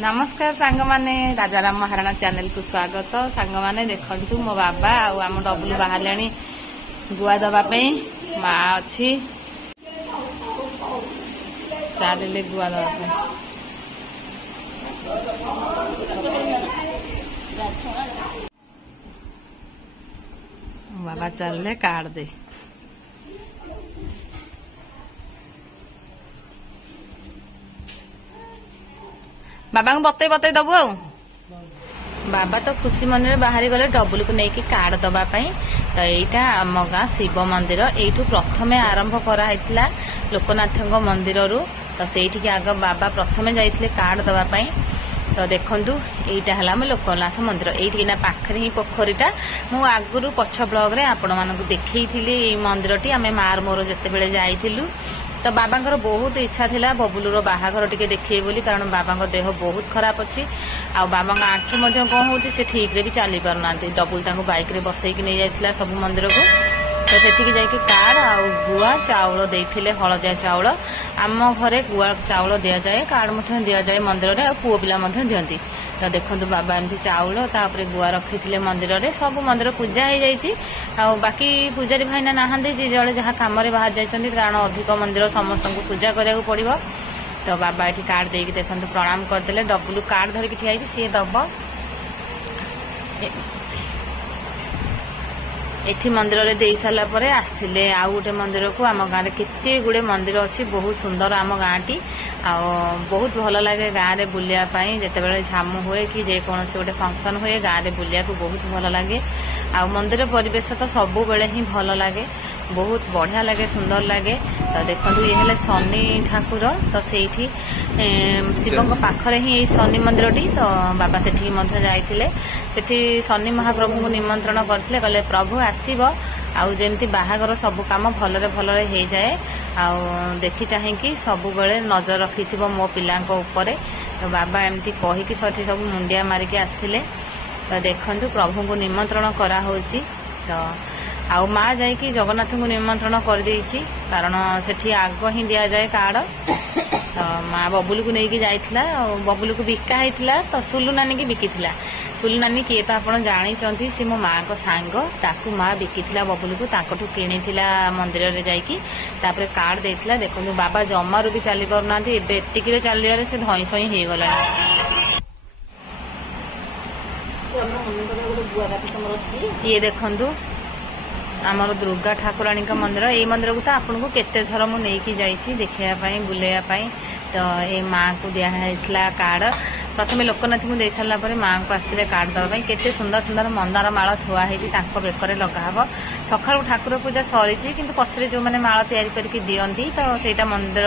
नमस्कार सांग माने राजाराम महाराणा चैनल को स्वागत। सांग माने देखंतु मो बाबा आम डबुल बाहर गुआ दवाई माँ अच्छी चलिए गुआ दवाई बाबा चलले काट दे बाबा को बतई बतई दबु आ बाबा तो खुशी मन बाहरी गले डबुल को लेकिन कार्ड दवाई। तो यहाँ आम गाँ शिव मंदिर यू प्रथम आरंभ कराइला लोकनाथ मंदिर रू। तो से आग बाबा प्रथम जाइए कार्ड दवाई। तो देखु यहीटा है आम लोकनाथ मंदिर ये पाखे ही पोखरीटा मु आगु पछ ब्लॉग रे आपण मानक देखी मंदिर टी आम मार मोर जिते जाइलु। तो बाबा बहुत इच्छा थिला बबुलूर बाहाघर टिके देखिए बोली कारण बाबा देह बहुत खराब अच्छी आ बाबा आंठू कौन हो ठीक रे भी चली पारना डबुल बाइक रे बसईक नहीं जाइला सब मंदिर को। तो सेठी जाइए कार्ड आ गुआ चाउल देते हलदिया चाउल आम घरे गुआ चाउल दि जाए कार्ड दि जाए मंदिर में पुओ पिला दिंती। तो देखो बाबा एमती चाउल तापर गुआ रखी मंदिर में सब मंदिर पूजा हो जाइए आ बाकी पूजारी भाईना नहांती जी जड़े जहाँ कम बाहर जाइए कारण अधिक मंदिर समस्त को पूजा कराया पड़ो। तो बाबा ये कार्ड देकी देखो प्रणाम करदे डबुल कार्ड धरिकी ठिया सी दब एठी मंदिर रे दे सारा पर आसते आउ गोटे मंदिर को आम गाँव में केते गुड़े मंदिर अच्छी बहुत सुंदर आम गाँटी आ बहुत भल लगे गाँव में बुलायापाई जिते झामु हुए कि जेकोसी गोटे फंक्शन हुए गाँव में बुलिया को बहुत भल लगे। आ मंदिर परिवेश तो सब बेले ही भल लगे बहुत बढ़िया लगे सुंदर लगे। तो देखो ये है शनि ठाकुर तो से शिव पाखरे ही शनि मंदिर टी। तो बाबा से जाते शनि महाप्रभु को निमंत्रण करते कहले प्रभु आसब आमती बाहागर सब कम भलरे भलरे हो जाए आ देखी चाहिए सब बेले नजर रखी मो पिला उपरे। तो बाबा एमती कहीकि सठी सब मुंडिया मारिकी आसते। तो देखु प्रभु को निमंत्रण कराहोची। तो आउ माँ जाइकी जगन्नाथ को निमंत्रण कर देइची कारण सेठी आग ही दि जाए कार्ड। तो माँ बबुल को लेकिन जाइथिला बबुल को बिका होइथिला। तो सुलु नानी की बिकिथिला सुलु नानी किए तो आप जानी सी मो माँ को सांग ताकू माँ बिकिथिला बबुल को ताकठू किणीथिला मंदिर रे जाइकी तापर कार्ड देइथिला। देखो बाबा जमारू भी चली पारना एतिक चलिए से धई सई हो गला। ये देखु आमर दुर्गा ठाकुराणी का मंदिर ये मंदिर को तो आपन को केते थर मु नेकी जाइछि देखाया बुलायापाई। तो ये माँ को दिया कार्ड प्रथम लोकनाथ को दे सारा पर माँ को आसते कार्ड दवाई केते सुंदर सुंदर मंदार माला थुआ बेकर लगाव सका ठाकुर पूजा सरी कि पछरे जो मैंने माला तैयारी करके दियंती। तो सेटा मंदिर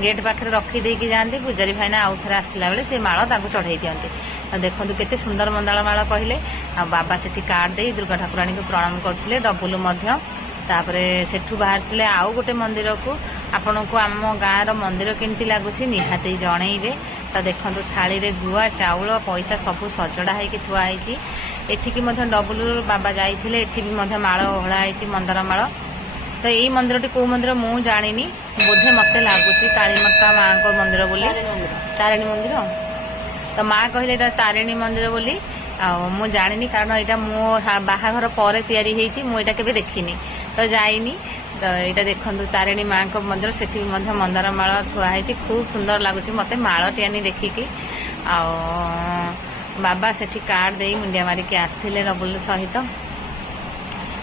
गेट पाखे रखीदेकी जाती पूजारी भाईना आउ थे आसला बेले से माला चढ़ाई दियंती। तो देखो केते सुंदर मंदार माला कहले आ बाबा सेठी कार्ड दे दुर्गा ठाकुराणी को प्रणाम करते डबुल तापरे सेठू बाहर थे आउ गोटे मंदिर को आपण को आम गाँव मंदिर केमती लगुच निहाती जनइबे। तो देखो थाली रे गुआ चाउल पैसा सब सजड़ा होगी थुआई एठिकी डबुल बाबा जाइए एठी भी माल ओहड़ा मंदार माल। तो यही मंदिर टी कौ मंदिर मु जानी बोधे मत लगुच कालीमाता माँ को मंदिर बोली तारिणी मंदिर। तो माँ कहले तारिणी मंदिर बोली मु जानी कारण यहाँ मो बाहाघर पर तैयारी होती मुझे केवे देखनी तो जाइनी। तो यहाँ देखु तारिणी माँ को मंदिर सेठी मंदार माल थुआई खूब सुंदर लगुच मत माल टीआनी देखिकी आ बाबा सेठी कार्ड दे मुंडिया मारिकी आसते डबुल सहित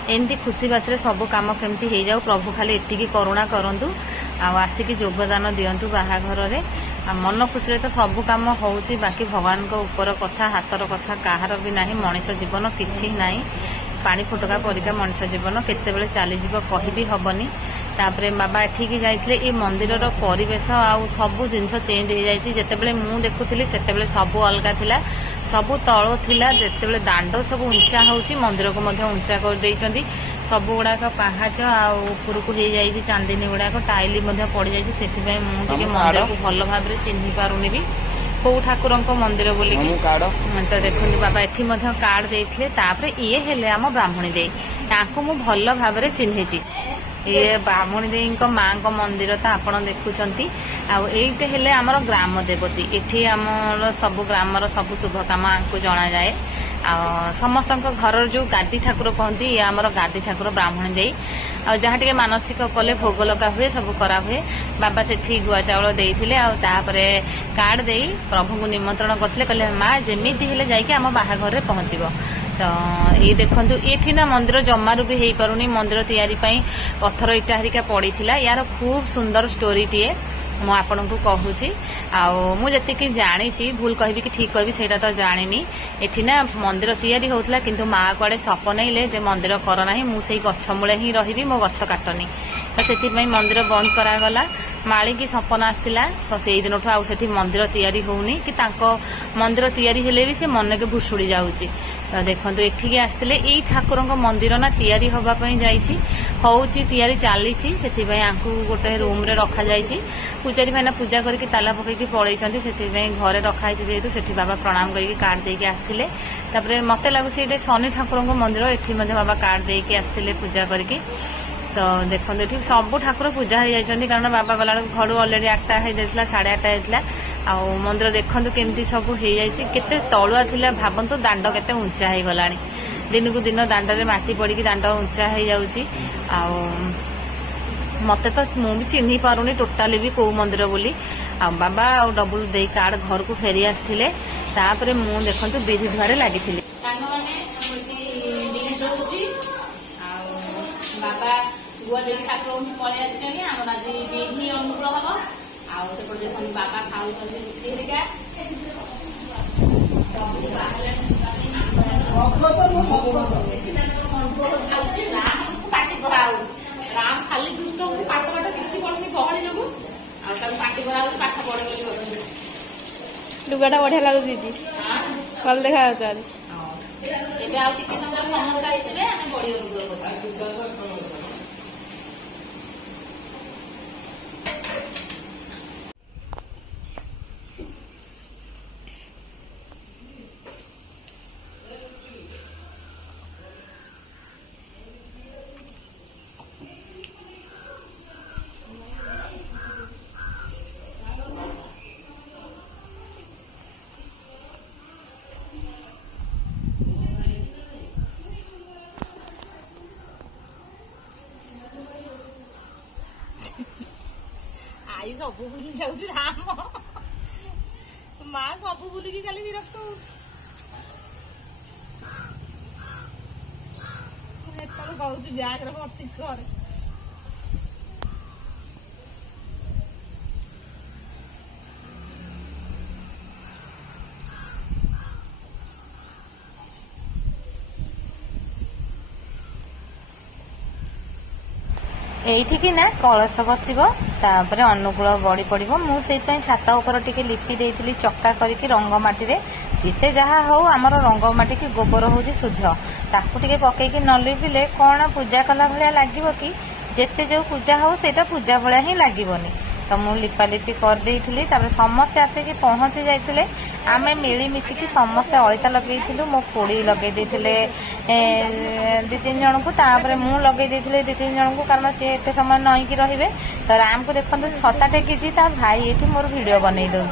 एमती खुशी बासी सब कम केमती हो जाऊ प्रभु खाली एतिकी करुणा करंतु आसिकी योगदान दिंतु बाहाघर रे मन खुशी तो सब कम हो बाकी भगवान को ऊपर कथा हाथर कथा कहार भी ना मनीष जीवन किसी ना पानी फुटका परिका मनीष जीवन केते चलीज कही भी हेनी। तापरे बाबा एठिकी जाइए ये मंदिर परिवेश आउ सब जिनस चेंज हो जाए जिते मु देखुली से सब अलग थिला सब तल थिला जिते दांड सब उंचा होची मंदिर को उंचा कर देइचंदी सब गुड़ाक पहाच उपरक हो जाए चांदिनी गुड़ाक टाइल पड़ जाए से मंदिर को भल भाव चिन्ह पारुनी भी कौ ठाकुर मंदिर बोली। तो देखो बाबा एठी कार्ड देते ये हेले आम ब्राह्मणी दे मु भल भाव चिन्हिची ये ब्राह्मणी देवी माँ को मंदिर तो आपण देखुंती आईटे हेले आमर ग्राम देवती एठी आमर सब ग्रामर सब शुभ काम आपको जना जाए समस्त घर जो गादी ठाकुर कहती ये आमर गादी ठाकुर ब्राह्मणी देवी जहाँ टे मानसिक कले भोग लगा हुए सब करा हुए बाबा से गुआ चाउल देते आउे कार्ड दे प्रभु को निमंत्रण करते कहले माँ जमी हेले जाइए आम बाहाघर पहुँचब तो ये देखु ये ना मंदिर जमारू भी हो पारुनी मंदिर तैयारी पत्थर इटा हरिका पड़ी यार खूब सुंदर स्टोरी टीए मुझे कहूँ आती जानी भूल कहि कि ठीक कहि से तो जानी एठी ना मंदिर तैयारी होता किंतु माँ कुआड़े सप नहीं जे मंदिर करना मुझे गछ मूले ही रही मो गछ काटनी तो से मंदिर बंद करागला माली की सपन आसला तो से दिन ठू आउ मंदिर तैयारी होनी कि मंदिर तैयारी हेले भी से मन के भुशुड़ी जाऊँगी तो देखो एठिकी आसते यही ठाकुर मंदिर ना तैयारी होगापी तैयारी चली से गोटे रूम रे रखा जाइए पूजारी भाईना पूजा करके ताला पकईकी पलैं से घरे रखाई जेहेतु से बाबा प्रणाम करके कार्ड देके आसते मत लगुच ये शनि ठाकुर मंदिर एटी बाबा कार्ड देके आसते पूजा करके तो देखो ये सब ठाकुर पूजा हो जाती कारण बाबा गला घर अलरेडी 8टा हो जाता 8:30 होता आ मंदिर देखु केमती सब हो जाते तलुआ थिला भावतु दांड केते उंचा हो गला दिन को दिन दांड में माटी पड़ी दांड उंचा हो जाऊँगी मत तो मुझे चिन्ह पारुनी टोटाली भी कौ मंदिर बोली आ बाबा आ डबल दे कार्ड घर को फेरी आसते मुझे देखु बिरी धुआरे लगी बाबा गुआ देवी ठाकुर पलि आसे आम आज बिही अनुकूल हम आउट देख बाबा खाऊ हेरिका पार्टी कराऊ राम खाली दुष्ट हो पाठ पाठ किसी पढ़ुनी गहली जो पार्टी कराऊ पाठ पढ़े लुगाटा बढ़िया लगुच दीदी कल देखा ଏବେ ଆଉ ଟିକେ ସମୟ ସମସ୍ତେ ଆସିଲେ ଆମେ ବଡି ଅନୁକୂଳ କରିବା आई सब बुली जाऊँ राम माँ सब बुलिकी खाली विरक्त हो ब्याग भर्ती कर एठिकी ना कलश बसबो तापर अनुकूल बड़ी पड़ो मुझे छात उपर टिके लिपि देती चक्का करके रंग माटी रे जिते जहाँ हो आमर रंग माटी की गोबर हूँ शुद्ध ताकू टिके पकईकी न लिपिले कौन पूजा कला भाया लगे कि जिते जो पूजा हो सेटा पूजा भाया ही लगभग तो मुझे लिपालिपि करदे समस्ते आसिक पहुंची जाते आम मिलमिशिकी समस्ते अलता लगे मो खोड़ी लगे दी 2-3 जन को मु लगे 2-3 जन को कारण सी एत समय नईकी रे तो राम को देखो छता टेकी भाई ये मोर भिड बनई दौर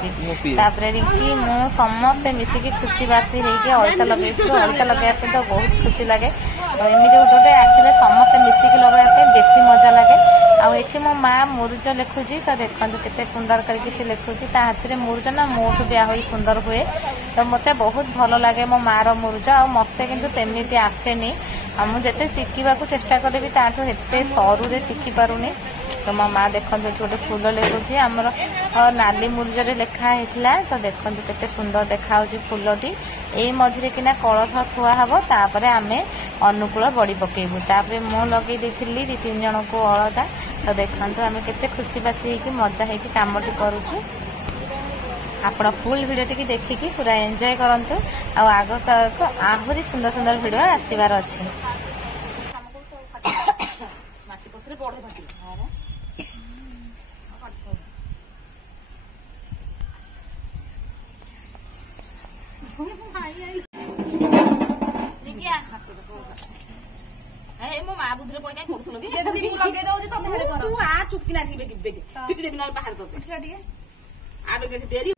रिंकी मु समस्ते मिसिकी खुशी बासी अलता लगे अलता लगे तो बहुत खुशी लगे एमती गोटे आसले समस्ते मिसिकी लगे बेसी मजा लगे आठी मो माँ मुरुज लिखुची तो देखो केते सुंदर करके लिखुची हाथ में मुरुज ना मोठू बिया हो सुंदर हुए तो मत बहुत भल लगे मो माँ रुज आ मत कि सेमती आसेनी मुझे शिखा चेष्टा कले भी ताठू एत सरू शिखी पारुनी तो मो माँ देखो गोटे फूल लिखुची आमर नाली मुरुज लिखाई तो देखो केते सुंदर देखा फूलटी यही मझे किना कलश थुआ हम तापर आम अनुकूल बड़ी पकेबू तापर मु लगे 2-3 जन को अलता तो देखो आम केते खुशी बासी मजा है कमटी करुचु आपण फुल वीडियो टी देखिकी पूरा एंजॉय करंतु आग आहरी सुंदर सुंदर वीडियो आसबार अच्छी ମୋ ମା ବୁଦ୍ଧିରେ ପଡି କାଇଁ ପଡୁଥିଲ କି ଲଗେଇ ଦଉଛି ତମେ ତୁ ଆ ଚୁପକିନା ଟିକେ ବେଗି ପିଟି ଦେବି ନହେଲେ ବାହାର କରିଦେବି ଟିକେ ଆ ବେଗି ଡେରି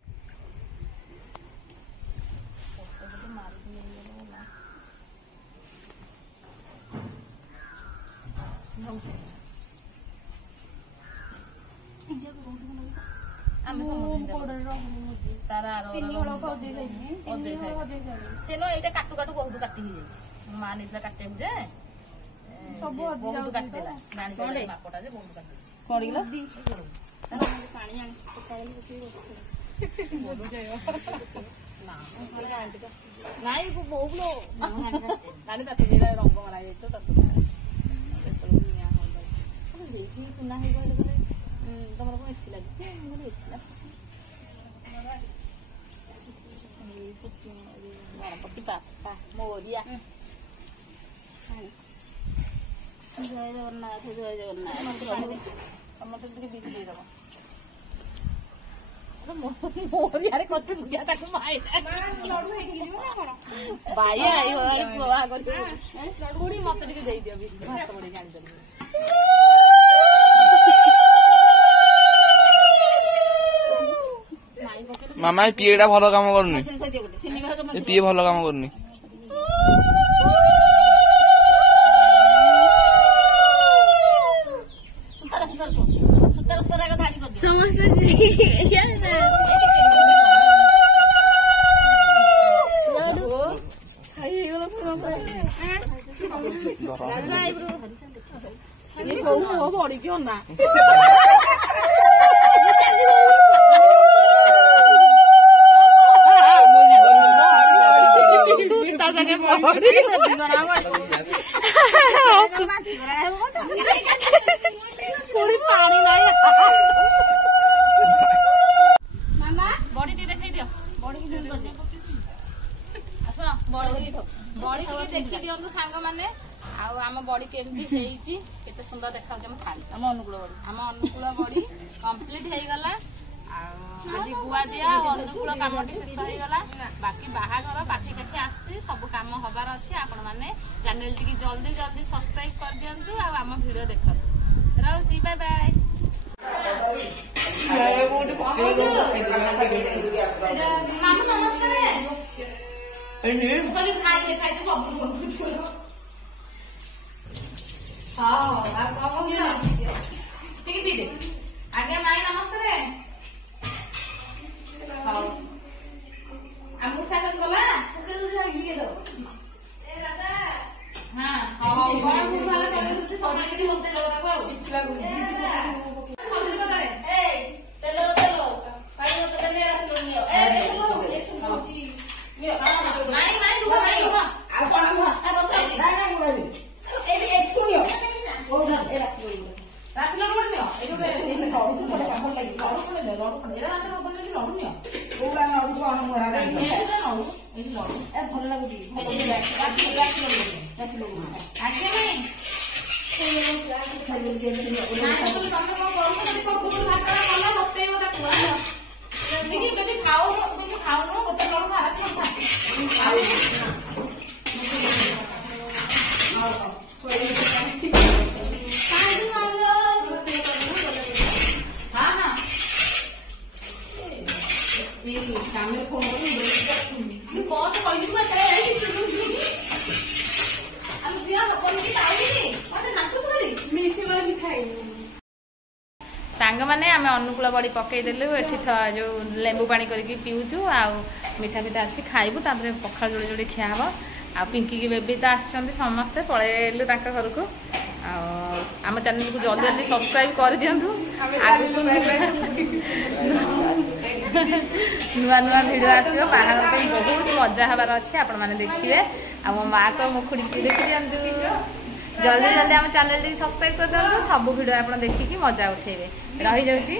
ସେ ନ ଏଇଟା କାଟୁ କାଟୁ ବହୁତ କାଟି ହେଇଯାଇଛି ମା ନେଇଥିଲା କାଟିବାକୁ ଯେ ବହୁତ କାଟିଦେଲା ଜାଣି ମାପଟା ଯେ ବହୁତ କାଟି ପାଣି ନାଇଁ ବହୁତ ରଙ୍ଗ ମରା ହେଇଯାଇଛି ଚୁନା ହେଇଗଲେ ତମର କଣ ଏସି ଲାଗିଛି ଏସି ଗଣପତି ବାପା ମୋରିଆ ଜୟ ଜଗନ୍ନାଥ ଜୟ ଜଗନ୍ନାଥ ସମସ୍ତେ ଟିକେ ବିଜି ଦେଇଦବ ମୋରିଆରେ କତେ ବୁଝା ତାକୁ ମାଇଲା ବାଇଆ ମତେ ଟିକେ ଦେଇଦିଅ ବିଜି ଭାତ ବଢେଇ ଜାଣିଦେବି ମାମା ଏ ପିଏଟା ଭଲ କାମ କରୁନି ଏ ପିଏ ଭଲ କାମ କରୁନି ବଢିକି ଅନା ବଢି ଟିକେ ଦେଖେଇ ଦିଅ ବଢି ଟିକେ ଦେଖି ଦିଅନ୍ତୁ ସାଙ୍ଗମାନେ ଆଉ ଆମ ବଡି କେମିତି ହେଇଛି କେତେ ସୁନ୍ଦର ଦେଖାଉଛି ଆମ ଥାଳି ଆମ ଅନୁକୂଳ ବଡି କମ୍ପ୍ଲିଟ ହେଇଗଲା ଆଉ ଆଜି ଗୁଆ ଦିଆ ଆଉ ଅନୁକୂଳ କାମଟି ଶେଷ ହେଇଗଲା ବାକି ବାହାଘର ପାଖି କାଠି ଆସିଛି ସବୁ କାମ ହବାର ଅଛି ଆପଣ ମାନେ ଚ୍ୟାନେଲ ଟିକେ ଜଲ୍ଦି ଜଲ୍ଦି ସବସ୍କ୍ରାଇବ କରିଦିଅନ୍ତୁ ଆଉ ଆମ ଭିଡିଓ ଦେଖନ୍ତୁ ରହୁଛି ବାଏ ବାଏ ଟିକେ ପିଇଦେ ଆଜ୍ଞା ମାଇଁ ନମସ୍କାର ହଉ ଆମକୁ ସାଙ୍ଗେ ଗଲା ହଁ ହଉ କଣ ଭୁଲ ଭାଲ କଲେ ସବୁ କିଛି ମତେ ଲଗାକୁ ଆଉ କିଛି ଲାଗୁନି ସାଙ୍ଗମାନେ ଆମେ ଅନୁକୂଳ ବଡି ପକେଇଦେଲୁ ଏଠି ଯୋଉ ଲେମ୍ବୁ ପାଣି କରିକି ପିଉଛୁ ଆଉ ମିଠା ପିଠା ଅଛି ଖାଇବୁ ତାପରେ ପଖାଳ ଯୋଡେ ଯୋଡେ ଖିଆ ହବ ଆଉ ପିଙ୍କି କି ବେବି ତ ଆସିଛନ୍ତି ସମସ୍ତେ ପଳେଇଲୁ ତାଙ୍କ ଘରକୁ ଆଉ ଆମ ଚ୍ୟାନେଲକୁ ଜଲ୍ଦି ଜଲ୍ଦି ସବସ୍କ୍ରାଇବ କରିଦିଅନ୍ତୁ ନୂଆ ନୂଆ ଭିଡ଼ିଓ ଆସିବ ବାହାଘର ପାଇଁ ବହୁତ ମଜା ହେବାର ଅଛି ଆପଣମାନେ ଦେଖିବେ ଆଉ ମୋ ମା ତ ମୋ ଖୁଡ଼ିକି ଦେଖି ଦିଅନ୍ତୁ ଜଲ୍ଦି ଜଲ୍ଦି ଆମ ଚ୍ୟାନେଲଟି ସବସ୍କ୍ରାଇବ କରିଦିଅନ୍ତୁ ସବୁ ଭିଡ଼ିଓ ଆପଣ ଦେଖିକି ମଜା ଉଠେଇବେ ରହିଯାଉଛି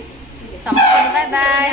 ସମସ୍ତଙ୍କୁ ବାଏ ବାଏ।